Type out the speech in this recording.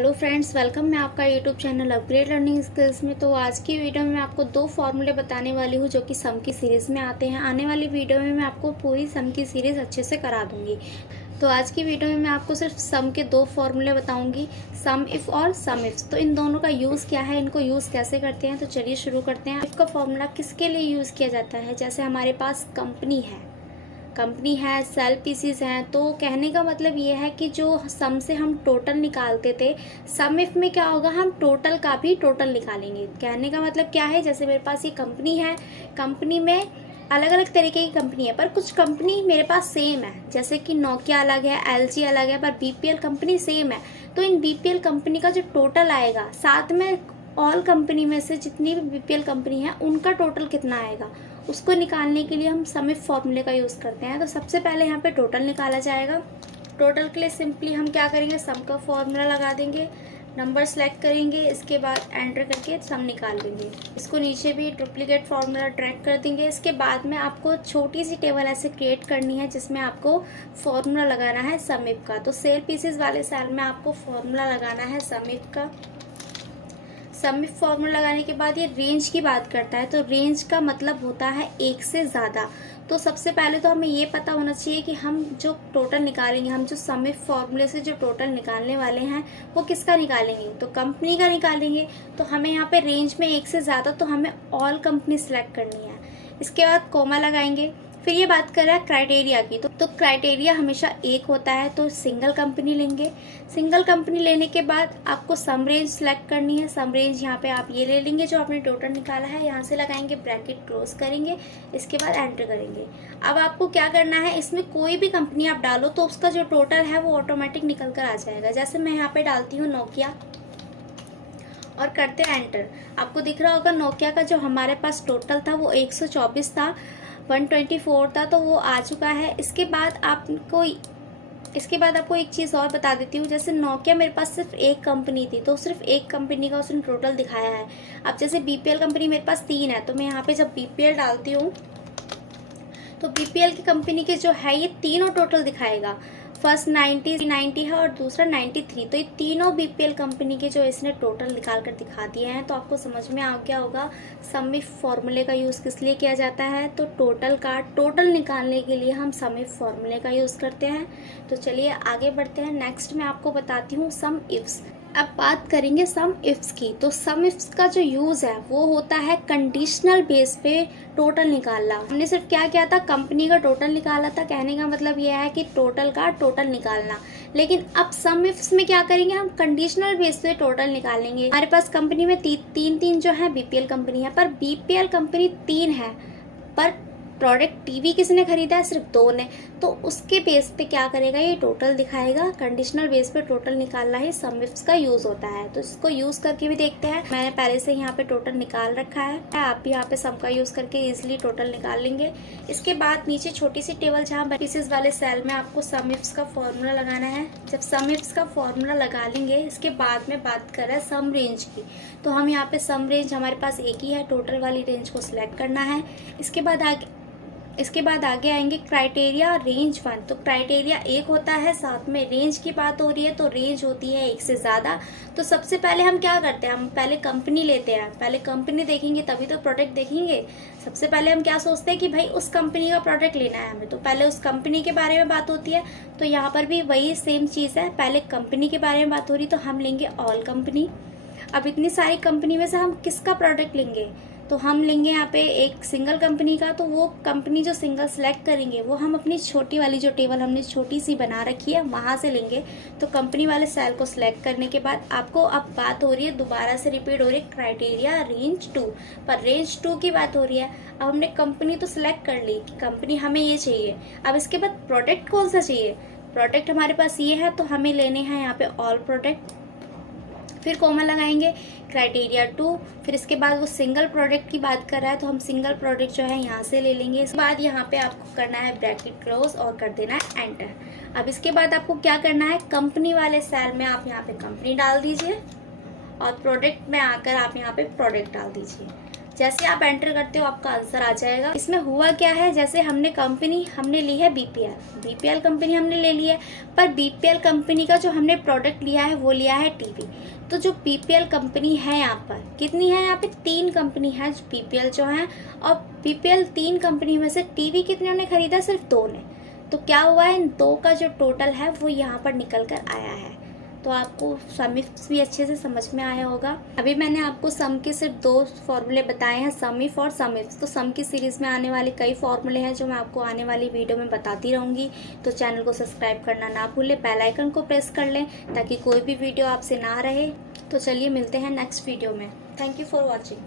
Hello friends, welcome. मैं आपका YouTube channel upgrade learning skills में। तो आज की वीडियो में मैं आपको दो फॉर्मूले बताने वाली हूँ जो कि सम की सीरीज़ में आते हैं। आने वाली वीडियो में मैं आपको पूरी सम की सीरीज़ अच्छे से करा दूँगी। तो आज की वीडियो में मैं आपको सिर्फ सम के दो फॉर्मूले बताऊँगी, सम इफ़ और सम इफ्स। तो इन दोनों का यूज़ क्या है, इनको यूज़ कैसे करते हैं, तो चलिए शुरू करते हैं। इफ़ का फॉर्मूला किसके लिए यूज़ किया जाता है? जैसे हमारे पास कंपनी है, सेल पीसीज हैं, तो कहने का मतलब ये है कि जो सम से हम टोटल निकालते थे, सम इफ में क्या होगा, हम टोटल का भी टोटल निकालेंगे। कहने का मतलब क्या है, जैसे मेरे पास ये कंपनी है, कंपनी में अलग अलग तरीके की कंपनी है, पर कुछ कंपनी मेरे पास सेम है, जैसे कि नोकिया अलग है, एलजी अलग है, पर बीपीएल कंपनी सेम है। तो इन बीपीएल कंपनी का जो टोटल आएगा, साथ में ऑल कंपनी में से जितनी भी बीपीएल कंपनी है उनका टोटल कितना आएगा, उसको निकालने के लिए हम सम इफ फॉर्मूले का यूज़ करते हैं। तो सबसे पहले यहाँ पे टोटल निकाला जाएगा। टोटल के लिए सिंपली हम क्या करेंगे, सम का फॉर्मूला लगा देंगे, नंबर सेलेक्ट करेंगे, इसके बाद एंटर करके सम निकाल लेंगे। इसको नीचे भी डुप्लीकेट फार्मूला ड्रैग कर देंगे। इसके बाद में आपको छोटी सी टेबल ऐसे क्रिएट करनी है जिसमें आपको फॉर्मूला लगाना है सम इफ का। तो सेल पीसेस वाले सेल में आपको फॉर्मूला लगाना है सम इफ का। सम इफ फॉर्मूला लगाने के बाद ये रेंज की बात करता है, तो रेंज का मतलब होता है एक से ज़्यादा। तो सबसे पहले तो हमें ये पता होना चाहिए कि हम जो टोटल निकालेंगे, हम जो सम इफ फॉर्मूले से जो टोटल निकालने वाले हैं वो किसका निकालेंगे, तो कंपनी का निकालेंगे। तो हमें यहाँ पे रेंज में एक से ज़्यादा, तो हमें ऑल कंपनी सेलेक्ट करनी है। इसके बाद कोमा लगाएंगे। फिर ये बात कर रहा है क्राइटेरिया की, तो क्राइटेरिया हमेशा एक होता है, तो सिंगल कंपनी लेंगे। सिंगल कंपनी लेने के बाद आपको सम रेंज सेलेक्ट करनी है। सम रेंज यहाँ पे आप ये ले लेंगे जो आपने टोटल निकाला है, यहाँ से लगाएंगे, ब्रैकेट क्लोज करेंगे, इसके बाद एंटर करेंगे। अब आपको क्या करना है, इसमें कोई भी कंपनी आप डालो तो उसका जो टोटल है वो ऑटोमेटिक निकल कर आ जाएगा। जैसे मैं यहाँ पे डालती हूँ नोकिया और करते हैं एंटर। आपको दिख रहा होगा नोकिया का जो हमारे पास टोटल था वो 124 था, 124 था, तो वो आ चुका है। इसके बाद आपको एक चीज़ और बता देती हूँ। जैसे नोकिया मेरे पास सिर्फ एक कंपनी थी, तो सिर्फ एक कंपनी का उसने टोटल दिखाया है। अब जैसे बीपीएल कंपनी मेरे पास 3 है, तो मैं यहाँ पे जब बीपीएल डालती हूँ तो बीपीएल की कंपनी के जो है ये तीनों टोटल दिखाएगा। फर्स्ट 90 है और दूसरा 93, तो ये तीनों बीपीएल कंपनी के जो इसने टोटल निकाल कर दिखा दिए हैं। तो आपको समझ में आ गया होगा सम इफ फॉर्मूले का यूज़ किस लिए किया जाता है। तो टोटल निकालने के लिए हम सम इफ फॉर्मूले का यूज़ करते हैं। तो चलिए आगे बढ़ते हैं। नेक्स्ट मैं आपको बताती हूँ सम इफ्स। अब बात करेंगे सम इफ्स की। तो सम इफ्स का जो यूज़ है वो होता है कंडीशनल बेस पे टोटल निकालना। हमने सिर्फ क्या किया था, कंपनी का टोटल निकाला था। कहने का मतलब यह है कि टोटल का टोटल निकालना। लेकिन अब सम इफ्स में क्या करेंगे, हम कंडीशनल बेस पे टोटल निकालेंगे। हमारे पास कंपनी में तीन जो है बीपीएल कंपनी है, पर बीपीएल कंपनी 3 है, पर प्रोडक्ट टीवी किसने खरीदा है, सिर्फ 2 ने। तो उसके बेस पे क्या करेगा, ये टोटल दिखाएगा। कंडीशनल बेस पे टोटल निकालना ही सम इफ्स का यूज होता है। तो इसको यूज करके भी देखते हैं। मैंने पहले से यहाँ पे टोटल निकाल रखा है, आप भी यहाँ पे सम का यूज करके इजिली टोटल निकाल लेंगे। इसके बाद नीचे छोटी सी टेबल जहाँ पीसेस वाले सेल में आपको सम इफ्स का फॉर्मूला लगाना है। जब सम इफ्स का फॉर्मूला लगा लेंगे, इसके बाद में बात कर रहे हैं सम रेंज की। तो हम यहाँ पे सम रेंज हमारे पास एक ही है, टोटल वाली रेंज को सिलेक्ट करना है। इसके बाद आगे आएंगे क्राइटेरिया रेंज 1। तो क्राइटेरिया एक होता है, साथ में रेंज की बात हो रही है, तो रेंज होती है एक से ज़्यादा। तो सबसे पहले हम क्या करते हैं, हम पहले कंपनी लेते हैं। पहले कंपनी देखेंगे तभी तो प्रोडक्ट देखेंगे। सबसे पहले हम क्या सोचते हैं कि भाई उस कंपनी का प्रोडक्ट लेना है हमें, तो पहले उस कंपनी के बारे में बात होती है। तो यहाँ पर भी वही सेम चीज़ है, पहले कंपनी के बारे में बात हो रही, तो हम लेंगे ऑल कंपनी। अब इतनी सारी कंपनी में से हम किसका प्रोडक्ट लेंगे, तो हम लेंगे यहाँ पे एक सिंगल कंपनी का। तो वो कंपनी जो सिंगल सेलेक्ट करेंगे वो हम अपनी छोटी वाली जो टेबल हमने छोटी सी बना रखी है वहाँ से लेंगे। तो कंपनी वाले सेल को सिलेक्ट करने के बाद आपको अब बात हो रही है, दोबारा से रिपीट हो रही है, क्राइटेरिया रेंज 2, पर रेंज 2 की बात हो रही है। अब हमने कंपनी तो सिलेक्ट कर ली कि कंपनी हमें ये चाहिए। अब इसके बाद प्रोडक्ट कौन सा चाहिए, प्रोडक्ट हमारे पास ये है, तो हमें लेने हैं यहाँ पे ऑल प्रोडक्ट। फिर कोमा लगाएंगे, क्राइटेरिया 2। फिर इसके बाद वो सिंगल प्रोडक्ट की बात कर रहा है, तो हम सिंगल प्रोडक्ट जो है यहाँ से ले लेंगे। इसके बाद यहाँ पे आपको करना है ब्रैकेट क्लोज और कर देना है एंटर। अब इसके बाद आपको क्या करना है, कंपनी वाले सेल में आप यहाँ पे कंपनी डाल दीजिए और प्रोडक्ट में आकर आप यहाँ पे प्रोडक्ट डाल दीजिए। जैसे आप एंटर करते हो आपका आंसर आ जाएगा। इसमें हुआ क्या है, जैसे हमने ली है बीपीएल कंपनी हमने ले ली है, पर बीपीएल कंपनी का जो हमने प्रोडक्ट लिया है वो लिया है टीवी। तो जो बीपीएल कंपनी है यहाँ पर कितनी है, यहाँ पे 3 कंपनी है बीपीएल जो है, और बीपीएल 3 कंपनी में से टीवी कितने ने खरीदा, सिर्फ 2 ने। तो क्या हुआ है, इन 2 का जो टोटल है वो यहाँ पर निकल कर आया है। तो आपको सम इफ भी अच्छे से समझ में आया होगा। अभी मैंने आपको सम के सिर्फ 2 फॉर्मूले बताए हैं, सम इफ और सम इफ। तो सम की सीरीज में आने वाले कई फॉर्मूले हैं जो मैं आपको आने वाली वीडियो में बताती रहूंगी। तो चैनल को सब्सक्राइब करना ना भूलें, बेल आइकन को प्रेस कर लें ताकि कोई भी वीडियो आपसे ना रहे। तो चलिए मिलते हैं नेक्स्ट वीडियो में। Thank you for watching.